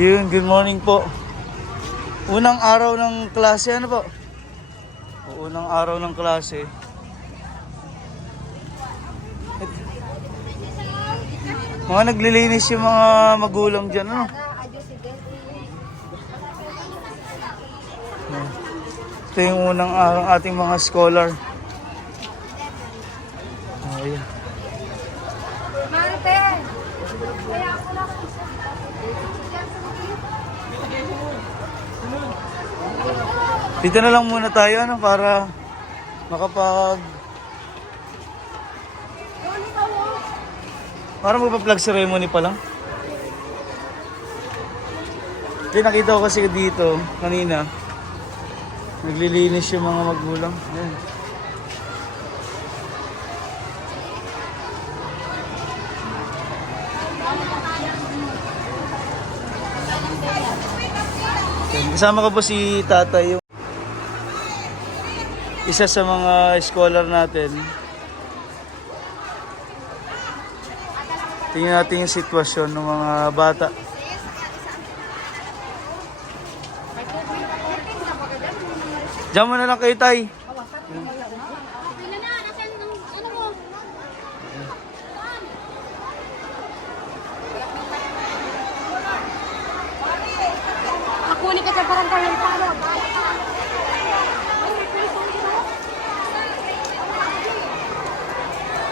Yun, good morning po. Unang araw ng klase, ano po? Unang araw ng klase. Mga naglilinis yung mga magulang dyan, ano? Ito yung unang araw ng ating mga scholar. Ayan. Dito na lang muna tayo, ano, para magpa-flag ceremony pa lang. Hindi, nakita ko kasi dito kanina naglilinis yung mga magulang. Ayan. Kasama ko po si tatay, yung isa sa mga scholar natin. Tingnan natin yung sitwasyon ng mga bata. Diyan mo na lang kayo, tay. Kunin ka sa barangay ng talo.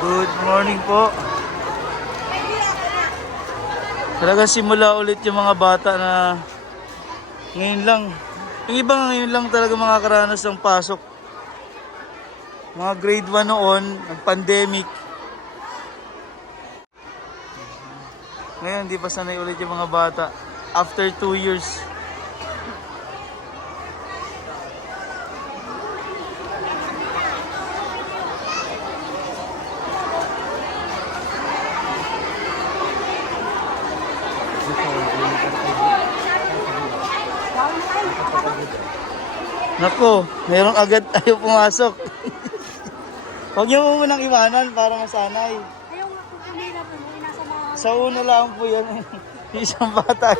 Good morning po. Talaga simula ulit yung mga bata na ngayon lang. Yung iba ngayon lang talaga makakaranas ng pasok. Mga grade 1 noon, nag-pandemic. Ngayon, di pa sanay ulit yung mga bata. After 2 years. Nako, merong agad tayo pumasok. Huwag niyo mo munang iwanan para masanay. Ayaw nga kung pumila po, nasa mga... Sa una lang po yan. Isang bata.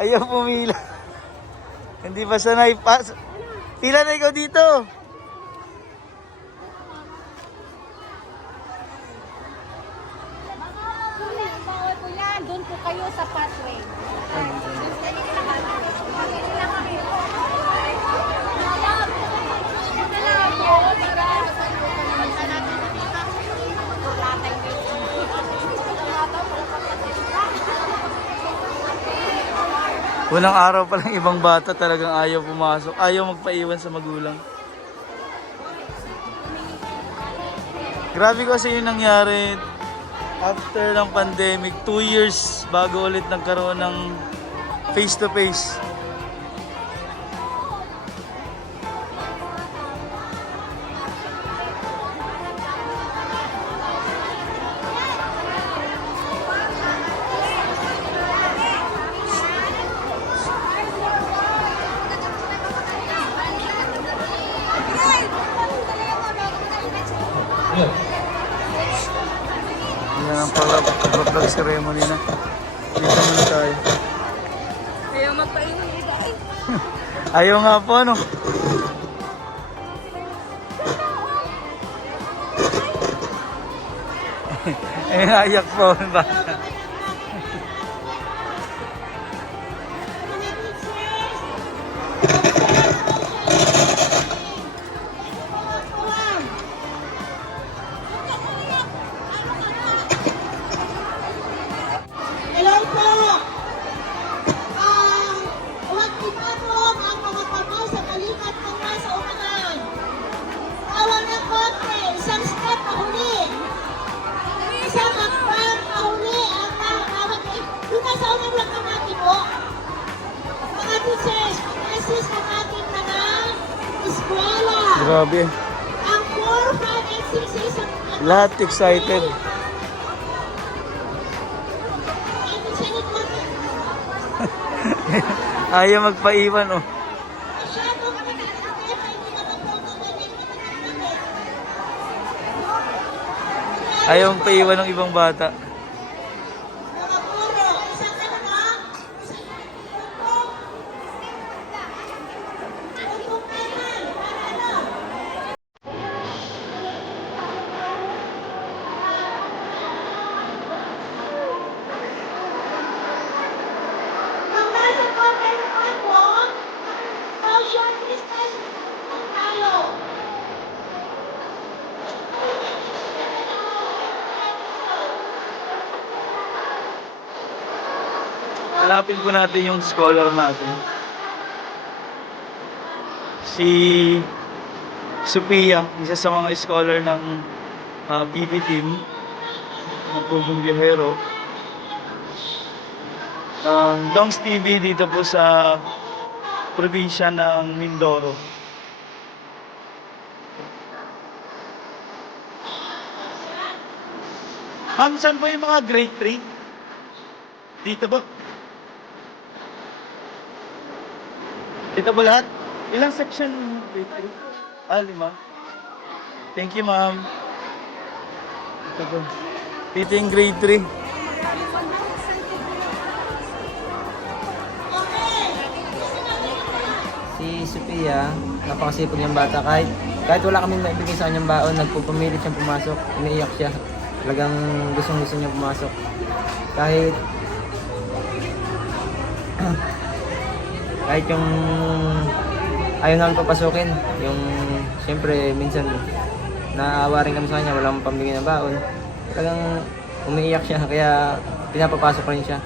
Ayaw pumila. Hindi pa sanay. Pila na ikaw dito. Bawal po yan, doon po kayo sa pathway. Unang araw pa lang ibang bata talagang ayaw pumasok. Ayaw magpaiwan sa magulang. Grabe kasi yung nangyari after ng pandemic. 2 years bago ulit nagkaroon ng face-to-face. Yan ang pag-vlog ceremony na. Dito muna tayo. Ayaw magpaiwan, guys. Ayaw nga po, ano? Eh, ayak po ba? Hello po! Huwag itatong ang mga kamay sa balikat ng nasa unahan. Awan ng konti, isang step pahuli. Isang hakbang pahuli ang bawat doon na sa unang lakang natin po. Mga teachers, mag-assist ang ating mga eskwela. Grabe. Ang 4, 5, and 6 is ang Lahat excited. Ayaw magpaiwan, oh. Masyado kami nakakakita, hindi naman po ako ganyan. Ayaw magpaiwan ng ibang bata. Mga puro, isang ano na? Isang kailan, para ano? Kung nasa konti naman po, social distance tayo. Hanapin po natin yung scholar natin. Si Sophia, isa sa mga scholar ng PB team ng Pugong Biyahero. Dongs TV dito po sa probinsya ng Mindoro. Ma'am, saan po yung mga grade 3? Dito ba? Dito ba lahat? Ilang section yung grade 3? 5. Thank you, ma'am. Ito po. Dito yung grade 3. Si Sophia, napakasipag niyang bata. Kahit wala kaming maibigay sa kanyang baon, nagpupumilit siyang pumasok, umiiyak siya. Talagang gustong-gusto niyang pumasok. Kahit kahit yung ayaw namin papasukin, yung siyempre minsan naawa rin kami sa kanya, walang pambigay ng baon. Talagang umiiyak siya, kaya pinapapasok rin siya.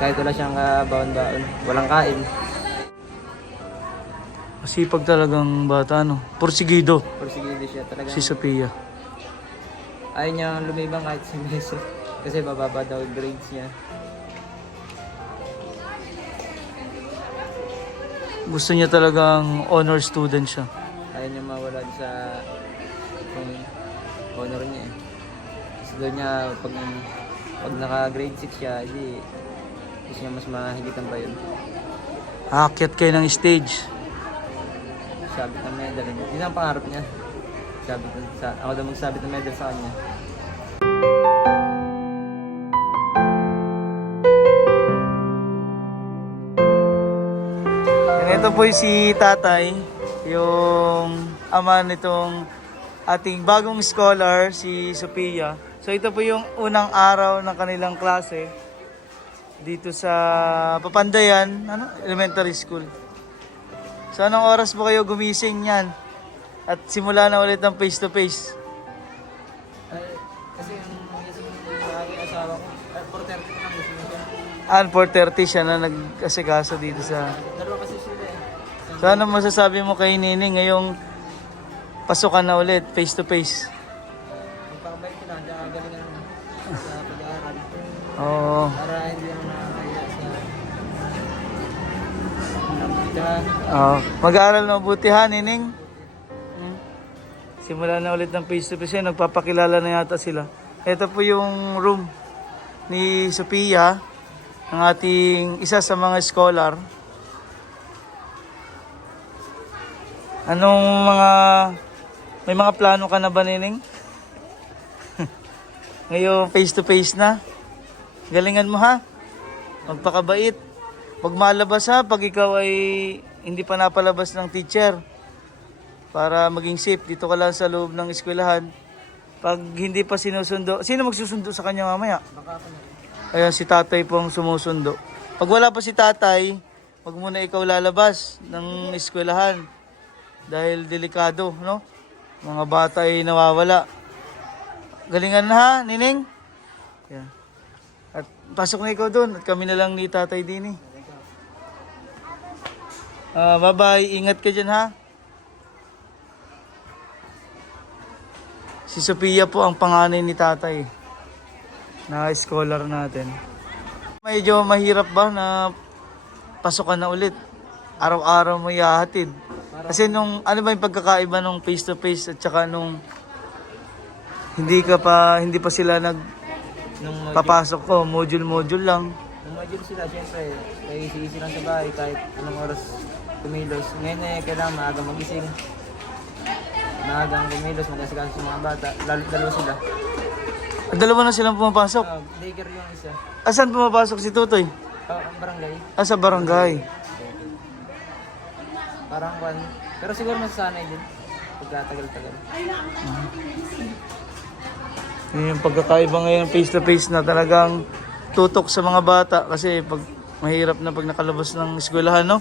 Kahit wala siyang baon-baon, walang kain. Masipag talagang bata, no? Porsigido, Porsigido siya talagang. si Sophia. Ayaw niya lumibang kahit si Messi. Kasi bababa daw yung grades niya. Gusto niya talagang honor student siya. Ayaw niya mawala sa kung honor niya eh. Gusto daw niya pag naka grade 6 siya, gusto niya mas mahigitan pa yun. Aakyat kayo ng stage. Sabit ng medal. Yun ang pangarap niya. Ako daw magsabit ng medal sa kanya. Ito po si tatay, yung ama nitong ating bagong scholar, si Sophia. So ito po yung unang araw ng kanilang klase dito sa Papandayan, elementary school. So anong oras po kayo gumising yan? At simula na ulit ng face to face. Kasi yung sa aking asawa ko, 4:30 ko lang gusto niya. 4:30 siya na nag-asikaso dito sa... Dalawa kasi sila eh. So ano masasabi mo kay Nini ngayong pasukan na ulit, face to face? Magpakabait ko lang, galingan sa pag-aaral. Oo. Para hindi ako nakakaya sa... Mag-aaral na mabuti ha, Nining? Simula na ulit ng face to face. Nagpapakilala na yata sila. Ito po yung room ni Sophia, ng ating isa sa mga scholar. May mga plano ka na ba, Nining? Ngayon face to face na. Galingan mo ha. Magpakabait. Pag malabas ha, pag ikaw ay hindi pa napalabas ng teacher para maging safe. Dito ka lang sa loob ng eskwelahan. Pag hindi pa sinusundo, sino magsusundo sa kanya mamaya? Baka ako na. Ayan, si tatay pong sumusundo. Pag wala pa si tatay, wag muna ikaw lalabas ng eskwelahan. Dahil delikado, no? Mga bata ay nawawala. Galingan na ha, Nining? Yan. At pasok na ikaw doon at kami na lang ni tatay din eh. Bye-bye, ingat ka dyan ha. Si Sophia po ang panganay ni tatay na scholar natin. Medyo mahirap ba na pasukan na ulit? Araw-araw mo ihahatid. Kasi nung ano ba yung pagkakaiba nung face to face at saka nung hindi pa sila Nung papasok ko, module lang. module sila, syempre, may easy lang sa bahay kahit anong oras kumilos. Ngayon kailangan maaga magising. Maagang kumilos, mag-asikaso sa mga bata. Lalo dalawa sila. Dalawa na silang pumapasok. Daycare yung isa. Asan pumapasok si Tutoy? Ang barangay. Sa barangay. Parang kwan. Pero siguro masasanay din. Pagkatagal-tagal. Yun yung pagkakaiba ngayon face to face na talagang tutok sa mga bata kasi pag mahirap na pag nakalabas ng eskwelahan, no?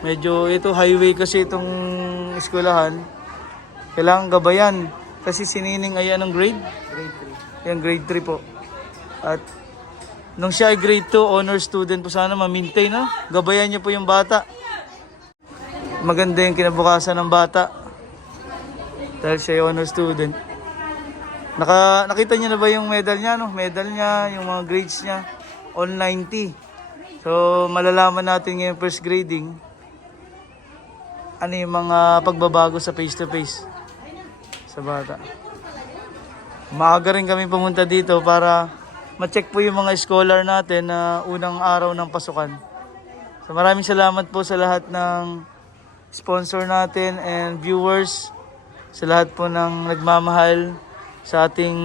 Medyo ito highway kasi itong eskwelahan. Kailangan gabayan kasi sinining ay anong grade? Grade Yan, grade 3 po. At nung siya ay grade 2, honor student po sana ma-maintain, no? Gabayan niyo po yung bata. Maganda yung kinabukasan ng bata. Dahil siya ay honor student. Nakita niyo na ba yung medal niya, no? Medal niya, yung mga grades niya. All 90. So, malalaman natin ngayon first grading. Ano yung mga pagbabago sa face-to-face sa bata. Maaga rin kami pumunta dito para ma-check po yung mga scholar natin na unang araw ng pasukan. So maraming salamat po sa lahat ng sponsor natin and viewers, sa lahat po ng nagmamahal sa ating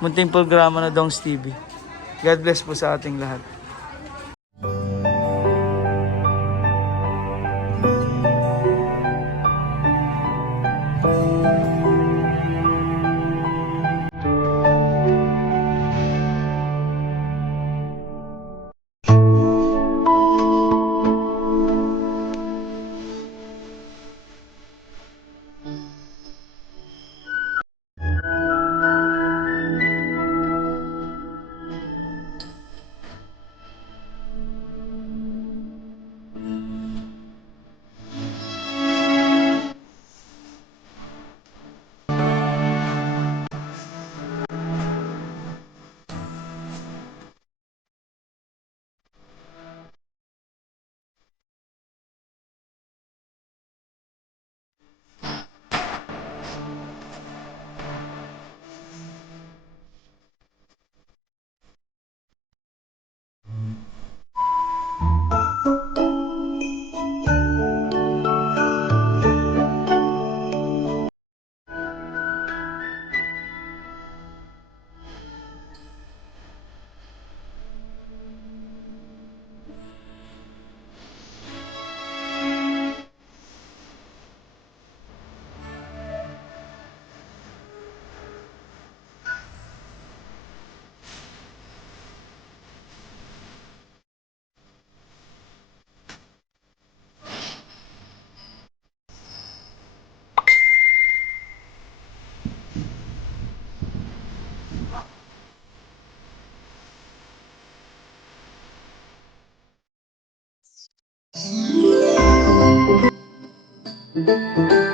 munting programa na Dongs TV. God bless po sa ating lahat. Thank you.